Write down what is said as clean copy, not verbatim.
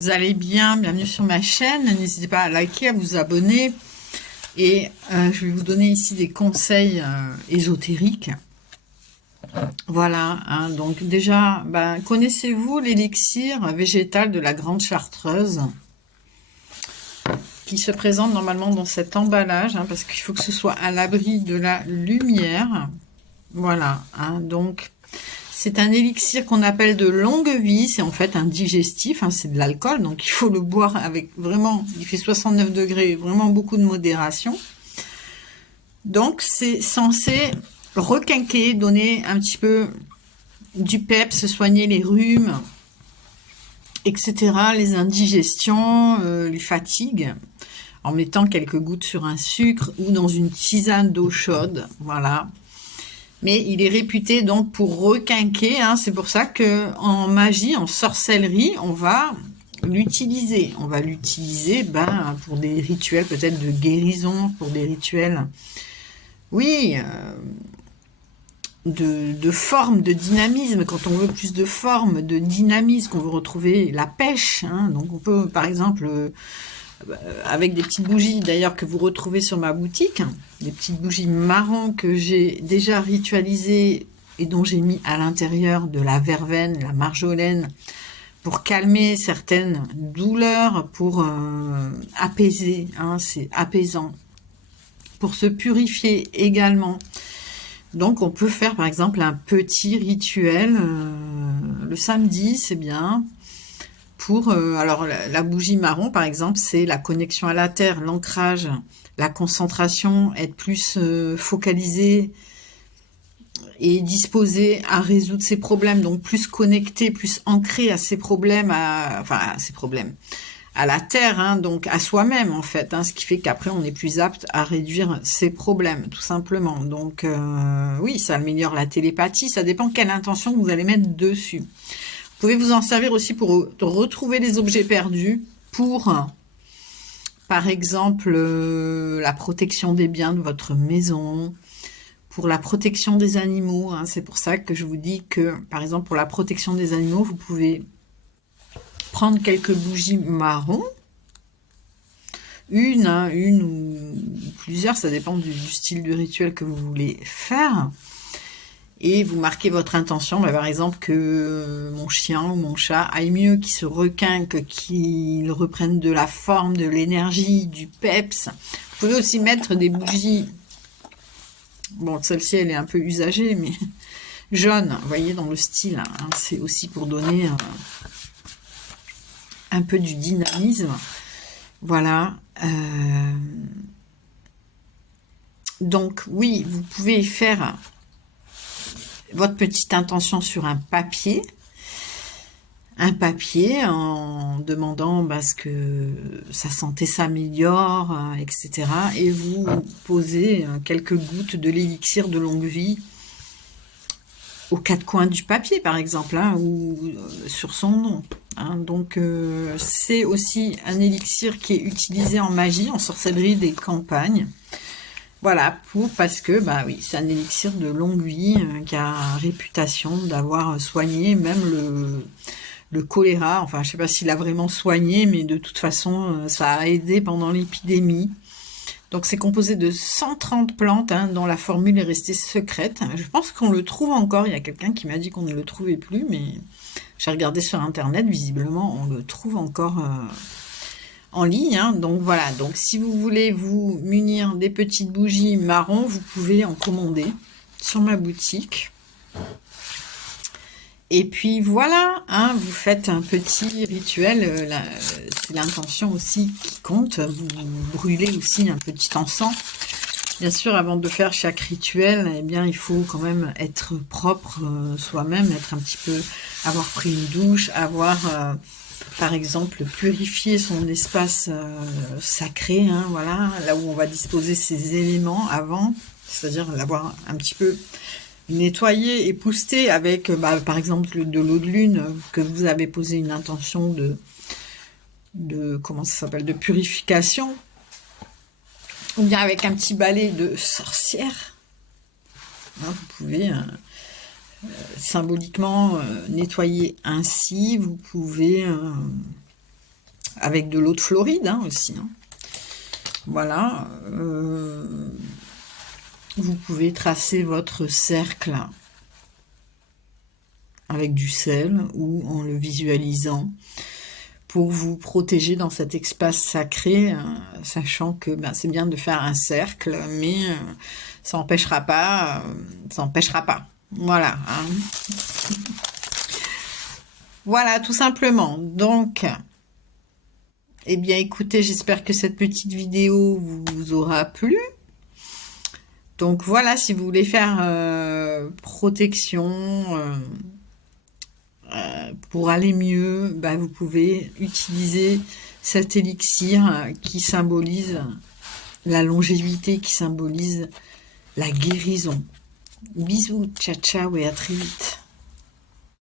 Vous allez bien, bienvenue sur ma chaîne, n'hésitez pas à liker, à vous abonner et je vais vous donner ici des conseils ésotériques. Voilà, hein, donc déjà, connaissez-vous l'élixir végétal de la Grande Chartreuse qui se présente normalement dans cet emballage, hein, parce qu'il faut que ce soit à l'abri de la lumière. Voilà, hein, donc c'est un élixir qu'on appelle de longue vie, c'est en fait un digestif, hein, c'est de l'alcool, donc il faut le boire avec vraiment, il fait 69 degrés, vraiment beaucoup de modération. Donc c'est censé requinquer, donner un petit peu du peps, soigner les rhumes, etc., les indigestions, les fatigues, en mettant quelques gouttes sur un sucre ou dans une tisane d'eau chaude, voilà. Mais il est réputé donc pour requinquer, hein, c'est pour ça que en magie, en sorcellerie, on va l'utiliser. On va l'utiliser pour des rituels peut-être de guérison, pour des rituels, oui, de forme, de dynamisme. Quand on veut plus de forme, de dynamisme, qu'on veut retrouver la pêche, hein, donc on peut par exemple... avec des petites bougies d'ailleurs que vous retrouvez sur ma boutique, des petites bougies marron que j'ai déjà ritualisées et dont j'ai mis à l'intérieur de la verveine, la marjolaine, pour calmer certaines douleurs, pour apaiser, hein, c'est apaisant, pour se purifier également. Donc on peut faire par exemple un petit rituel le samedi, c'est bien. Pour, alors la bougie marron par exemple, c'est la connexion à la terre, l'ancrage, la concentration, être plus focalisé et disposé à résoudre ses problèmes, donc plus connecté, plus ancré à ses problèmes, à la terre, hein, donc à soi-même en fait, hein, ce qui fait qu'après on est plus apte à réduire ses problèmes, tout simplement. Donc oui, ça améliore la télépathie, ça dépend quelle intention vous allez mettre dessus. Vous pouvez vous en servir aussi pour retrouver les objets perdus, pour, par exemple, la protection des biens de votre maison, pour la protection des animaux. Hein. C'est pour ça que je vous dis que, par exemple, pour la protection des animaux, vous pouvez prendre quelques bougies marron, une ou plusieurs, ça dépend du style de rituel que vous voulez faire. Et vous marquez votre intention, par exemple que mon chien ou mon chat aille mieux, qu'il se requinque, qu'il reprenne de la forme, de l'énergie, du peps. Vous pouvez aussi mettre des bougies, bon celle-ci elle est un peu usagée, mais jaune, vous voyez dans le style, hein, c'est aussi pour donner un peu du dynamisme. Voilà. Donc oui, vous pouvez faire votre petite intention sur un papier en demandant ce que sa santé s'améliore, etc. Et vous posez quelques gouttes de l'élixir de longue vie aux quatre coins du papier, par exemple, hein, ou sur son nom. Hein. Donc, c'est aussi un élixir qui est utilisé en magie, en sorcellerie des campagnes. Voilà, parce que oui, c'est un élixir de longue vie qui a réputation d'avoir soigné même le choléra. Enfin, je sais pas s'il a vraiment soigné, mais de toute façon, ça a aidé pendant l'épidémie. Donc, c'est composé de 130 plantes, hein, dont la formule est restée secrète. Je pense qu'on le trouve encore. Il y a quelqu'un qui m'a dit qu'on ne le trouvait plus, mais j'ai regardé sur Internet. Visiblement, on le trouve encore en ligne, hein. Donc voilà, donc si vous voulez vous munir des petites bougies marron, vous pouvez en commander sur ma boutique. Et puis voilà, hein, vous faites un petit rituel, c'est l'intention aussi qui compte, vous brûlez aussi un petit encens. Bien sûr, avant de faire chaque rituel, eh bien, il faut quand même être propre soi-même, avoir pris une douche, avoir... par exemple, purifier son espace sacré, hein, voilà, là où on va disposer ses éléments avant, c'est-à-dire l'avoir un petit peu nettoyé, épousseté avec, par exemple, de l'eau de lune, que vous avez posé une intention comment ça s'appelle, de purification, ou bien avec un petit balai de sorcière. Hein, vous pouvez... symboliquement nettoyer ainsi, vous pouvez avec de l'eau de Floride hein, aussi. Hein. Voilà. Vous pouvez tracer votre cercle avec du sel ou en le visualisant pour vous protéger dans cet espace sacré, sachant que ben, c'est bien de faire un cercle, mais ça n'empêchera pas, Voilà. Hein. Voilà, tout simplement. Donc, eh bien, écoutez, j'espère que cette petite vidéo vous aura plu. Donc voilà, si vous voulez faire protection pour aller mieux, bah, vous pouvez utiliser cet élixir qui symbolise la longévité, qui symbolise la guérison. Bisous, ciao ciao et à très vite.